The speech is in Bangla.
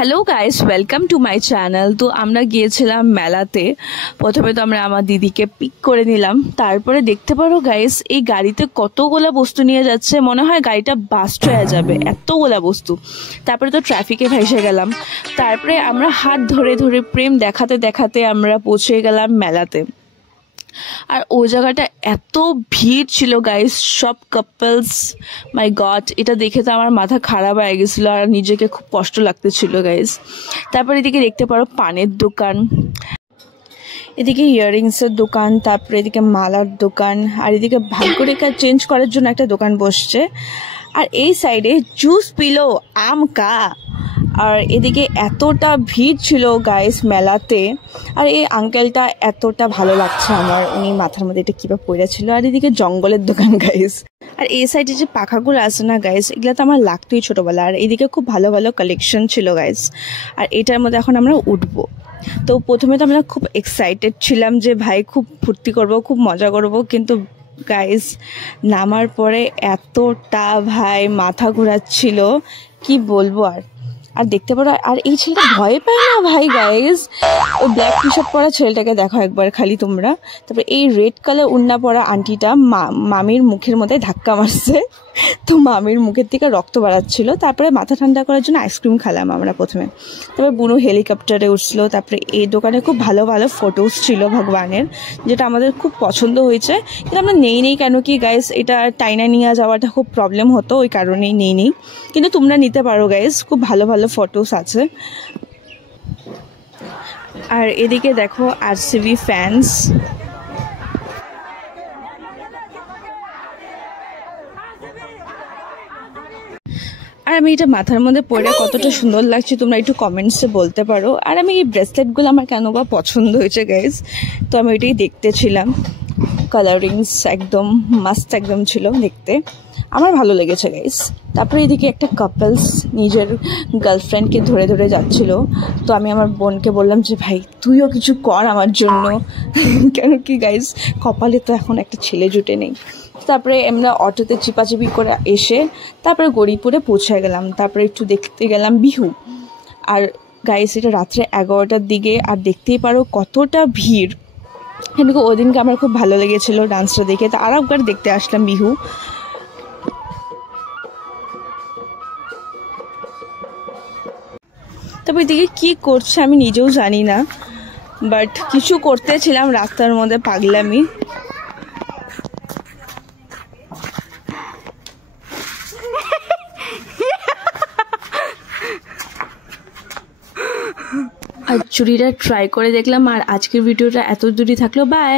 Hello guys, welcome to my channel. তো আমরা গিয়েছিলাম মেলাতে। প্রথমে তো আমরা আমার দিদিকে পিক করে নিলাম। তারপরে দেখতে পারো গাইস, এই গাড়িতে কতগুলা বস্তু নিয়ে যাচ্ছে, মনে হয় গাড়িটা বাস্ট হয়ে যাবে, এতগুলা বস্তু। তারপরে তো ট্রাফিকে ভেসে গেলাম। তারপরে আমরা হাত ধরে ধরে প্রেম দেখাতে দেখাতে আমরা পৌঁছে গেলাম মেলাতে। আর ওই জায়গাটা এত ভিড় ছিল গাইস, সব কাপলস। মাই গড, এটা দেখে তো আমার মাথা খারাপ হয়ে গেছিল আর নিজেকে খুব কষ্ট লাগতেছিল গাইস। তারপর এদিকে দেখতে পারো পানের দোকান, এদিকে ইয়াররিংসের দোকান, তারপরে এদিকে মালার দোকান, আর এদিকে ভাগ্যরেখা চেঞ্জ করার জন্য একটা দোকান বসছে। আর এই সাইডে জুস পিলো আম কা। আর এদিকে এতটা ভিড় ছিল গাইস মেলাতে। আর এই আঙ্কেলটা এতটা ভালো লাগছে আমার, উনি মাথার মধ্যে এটা কিভাবে পড়েছিল। আর এদিকে জঙ্গলের দোকান গাইস। আর এই সাইডে যে পাখাগুলো আছে না গাইস, এগুলো তো আমার লাগতোই ছোটোবেলা। আর এদিকে খুব ভালো ভালো কালেকশন ছিল গাইস। আর এটার মধ্যে এখন আমরা উঠবো। তো প্রথমে তো আমরা খুব এক্সাইটেড ছিলাম যে ভাই খুব ফুর্তি করব, খুব মজা করব, কিন্তু গাইস নামার পরে এতটা ভাই মাথা ঘোরাচ্ছিল কি বলবো। আর দেখতে পারো, আর এই ছেলেটা ভয় পায় না ভাই গাইস। ওই ব্ল্যাক টি শার্ট পরা ছেলেটাকে দেখো একবার খালি তোমরা। তারপরে এই রেড কালার উন্না পরা আন্টিটা মামির মুখের মধ্যে ধাক্কা মারছে, তো মামির মুখের থেকে রক্ত বাড়াচ্ছিল। তারপরে মাথা ঠান্ডা করার জন্য আইসক্রিম খেলাম আমরা প্রথমে। তারপর বুনু হেলিকপ্টারে উঠছিল। তারপরে এই দোকানে খুব ভালো ভালো ফটোস ছিল ভগবানের, যেটা আমাদের খুব পছন্দ হয়েছে, কিন্তু আমরা নেই কেন কি গাইস, এটা টাইনা নিয়ে যাওয়াটা খুব প্রবলেম হতো, ওই কারণেই নেই। কিন্তু তোমরা নিতে পারো গাইস, খুব ভালো ভালো ফটোস আছে। আর এদিকে দেখো আরসিবি ফ্যান্স। আর আমি এটা মাথার মধ্যে পরে কতটা সুন্দর লাগছে তোমরা একটু কমেন্টসে বলতে পারো। আর আমি এই ব্রেসলেটগুলো আমার কেন বা পছন্দ হয়েছে গাইস, তো আমি ওইটাই দেখতেছিলাম। কালারিংস একদম মাস্ট একদম ছিল দেখতে, আমার ভালো লেগেছে গাইস। তারপরে এদিকে একটা কাপলস নিজের গার্লফ্রেন্ডকে ধরে ধরে যাচ্ছিল। তো আমি আমার বোনকে বললাম যে ভাই তুইও কিছু কর আমার জন্য, কেন কি গাইস কপালে তো এখন একটা ছেলে জুটে নেই। তারপরে আমরা অটোতে চিপাচিপি করে এসে তারপরে গরিপুরে পৌঁছে গেলাম। তারপরে একটু দেখতে গেলাম বিহু। আর গাইস এটা রাত্রে 11টার দিকে, আর দেখতেই পারো কতটা ভিড়। কিন্তু ওই দিনকে আমার খুব ভালো লেগেছিলো ডান্সটা দেখে, তো আর একবার দেখতে আসলাম বিহু। তবে এদিকে কি করছে আমি নিজেও জানি না, বাট কিছু করতেছিলাম রাস্তার মধ্যে পাগলামি। আর চুড়িটা ট্রাই করে দেখলাম। আর আজকের ভিডিওটা এত দূরই থাকলো, বাই।